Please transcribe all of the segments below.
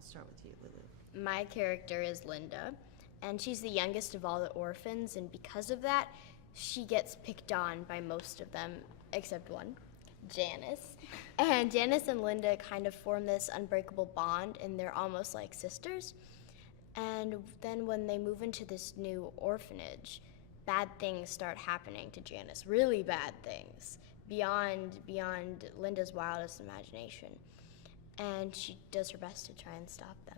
I'll start with you, Lulu. My character is Linda, and she's the youngest of all the orphans, and because of that, she gets picked on by most of them, except one, Janice. And Janice and Linda kind of form this unbreakable bond, and they're almost like sisters. And then when they move into this new orphanage, bad things start happening to Janice, really bad things, beyond Linda's wildest imagination. And she does her best to try and stop them.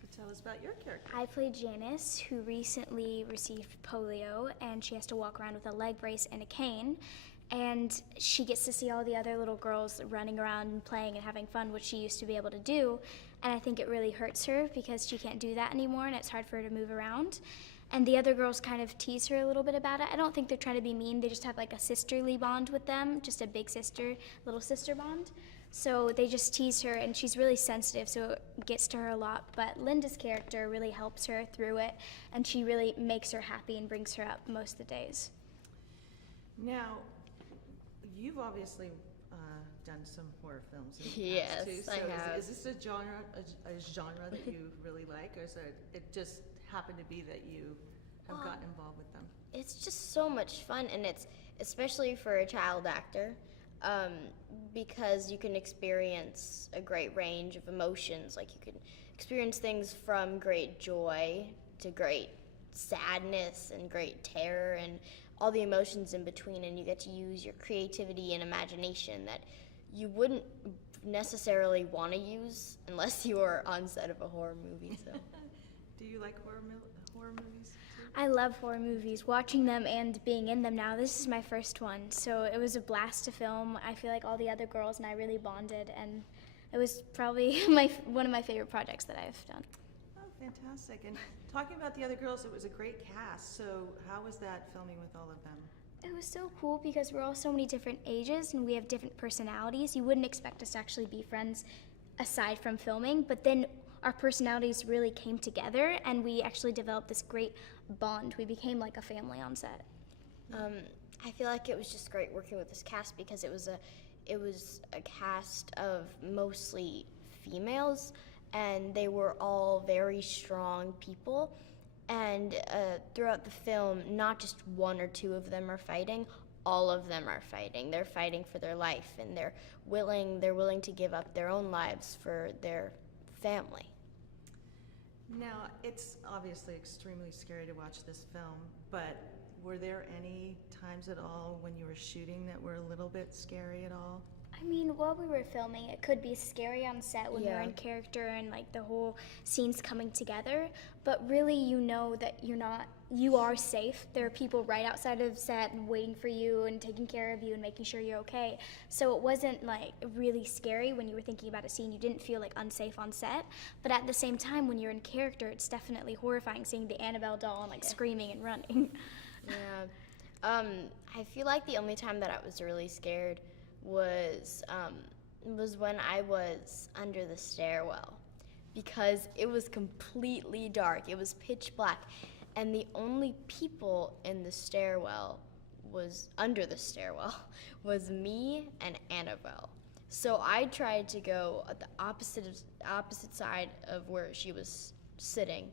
So tell us about your character. I played Janice, who recently received polio, and she has to walk around with a leg brace and a cane. And she gets to see all the other little girls running around and playing and having fun, which she used to be able to do. And I think it really hurts her because she can't do that anymore, and it's hard for her to move around. And the other girls kind of tease her a little bit about it. I don't think they're trying to be mean. They just have like a sisterly bond with them, just a big sister, little sister bond. So they just tease her, and she's really sensitive, so it gets to her a lot. But Linda's character really helps her through it, and she really makes her happy and brings her up most of the days. Now, you've obviously done some horror films in the Yes, past too. So I have. Is this a genre that you really like, or is it just happened to be that you have gotten involved with them? It's just so much fun, and it's especially for a child actor, because you can experience a great range of emotions. Like you can experience things from great joy to great sadness and great terror and all the emotions in between, and you get to use your creativity and imagination that you wouldn't necessarily want to use unless you were on set of a horror movie. So. Do you like horror movies too? I love horror movies, watching them and being in them now. This is my first one, so it was a blast to film. I feel like all the other girls and I really bonded, and it was probably one of my favorite projects that I've done. Oh, fantastic. And talking about the other girls, it was a great cast. So how was that filming with all of them? It was so cool because we're all so many different ages and we have different personalities. You wouldn't expect us to actually be friends aside from filming, but then our personalities really came together and we actually developed this great bond. We became like a family on set. I feel like it was just great working with this cast because it was a cast of mostly females, and they were all very strong people. And throughout the film, not just one or two of them are fighting, all of them are fighting. They're fighting for their life, and they're willing to give up their own lives for their family. Now, it's obviously extremely scary to watch this film, but were there any times at all when you were shooting that were a little bit scary at all? I mean, while we were filming, it could be scary on set when you're in character and like the whole scene's coming together, but really you know that you are safe. There are people right outside of set and waiting for you and taking care of you and making sure you're okay. So it wasn't like really scary when you were thinking about a scene. You didn't feel like unsafe on set, but at the same time when you're in character, it's definitely horrifying seeing the Annabelle doll and like screaming and running. Yeah. I feel like the only time that I was really scared was when I was under the stairwell, because it was completely dark. It was pitch black, and the only people in the stairwell under the stairwell was me and Annabelle. So I tried to go at the opposite side of where she was sitting.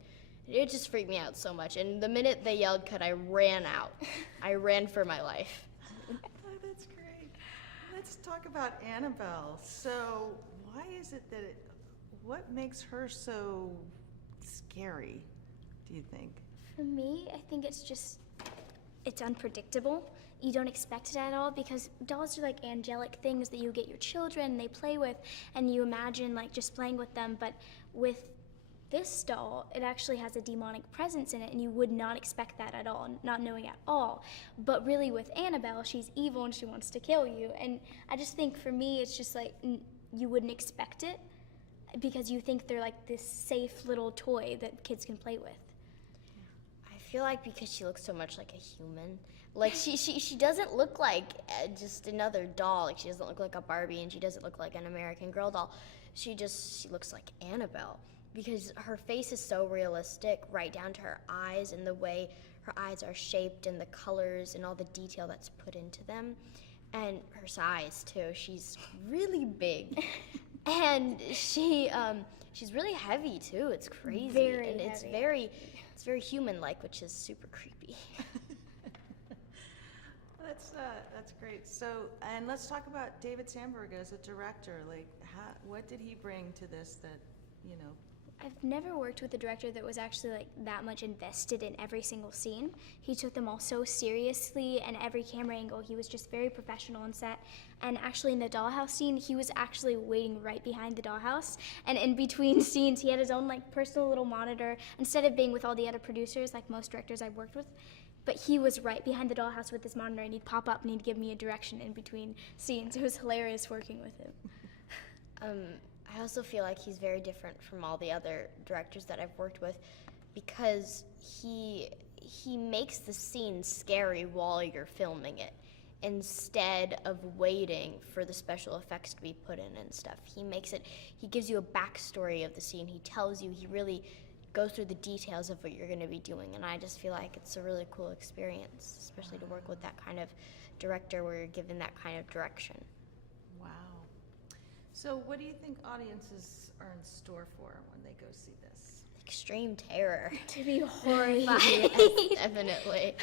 It just freaked me out so much, and the minute they yelled cut, I ran out. I ran for my life. Oh, that's great. Let's talk about Annabelle. So why is it that what makes her so scary, do you think? For me, I think it's unpredictable. You don't expect it at all because dolls are like angelic things that you get your children and they play with and you imagine like just playing with them, but with this doll, it actually has a demonic presence in it, and you would not expect that at all, not knowing at all. But really with Annabelle, she's evil and she wants to kill you. And I just think for me, it's just like you wouldn't expect it because you think they're like this safe little toy that kids can play with. I feel like because she looks so much like a human, like she doesn't look like just another doll. Like she doesn't look like a Barbie, and she doesn't look like an American Girl doll. She looks like Annabelle, because her face is so realistic, right down to her eyes and the way her eyes are shaped and the colors and all the detail that's put into them. And her size too, she's really big. And she's really heavy too. It's crazy. Very and it's heavy. very human-like, which is super creepy. That's great. So, and let's talk about David Sandberg as a director. Like, what did he bring to this that, you know? I've never worked with a director that was actually like that much invested in every single scene. He took them all so seriously, and every camera angle, he was just very professional on set. And actually in the dollhouse scene, he was actually waiting right behind the dollhouse. And in between scenes, he had his own like personal little monitor, instead of being with all the other producers like most directors I've worked with. But he was right behind the dollhouse with his monitor, and he'd pop up and he'd give me a direction in between scenes. It was hilarious working with him. I also feel like he's very different from all the other directors that I've worked with, because he makes the scene scary while you're filming it, instead of waiting for the special effects to be put in and stuff. He gives you a backstory of the scene. He tells you, he really goes through the details of what you're going to be doing, and I just feel like it's a really cool experience, especially to work with that kind of director where you're given that kind of direction. Wow. So what do you think audiences are in store for when they go see this? Extreme terror. To be horrified. Yes, definitely.